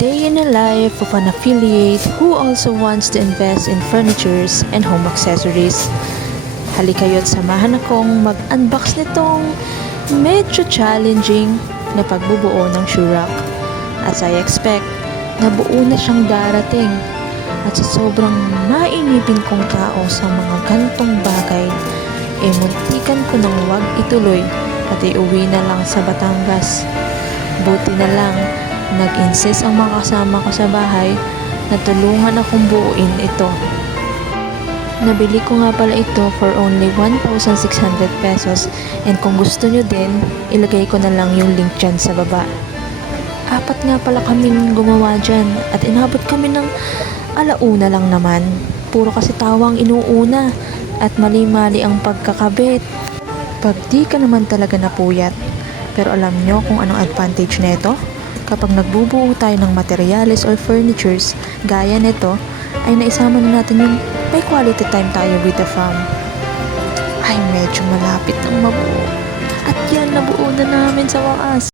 Day in the life of an affiliate who also wants to invest in furnitures and home accessories. Halikayo't samahan akong mag-unbox nitong medyo challenging na pagbubuo ng shoe rack. As I expect, nabuo na siyang darating at sa sobrang mainipin kong tao sa mga gantong bagay, muntikan ko nang wag ituloy at iuwi na lang sa Batangas. Buti na lang, nag-insist ang mga kasama ko sa bahay na tulungan akong buuin ito. Nabili ko nga pala ito for only 1,600 pesos and kung gusto nyo din, ilagay ko na lang yung link dyan sa baba. 4 nga pala kaming gumawa dyan at inabot kami ng 1:00 lang naman. Puro kasi tawang inuuna at mali-mali ang pagkakabit. Pag di ka naman talaga napuyat. Pero alam nyo kung anong advantage nito? Kapag nagbubuo tayo ng materials or furnitures gaya nito, ay naisama na natin yung may quality time tayo with the fam. Ay medyo malapit ng mabuo. At yan, nabuo na namin sa wakas.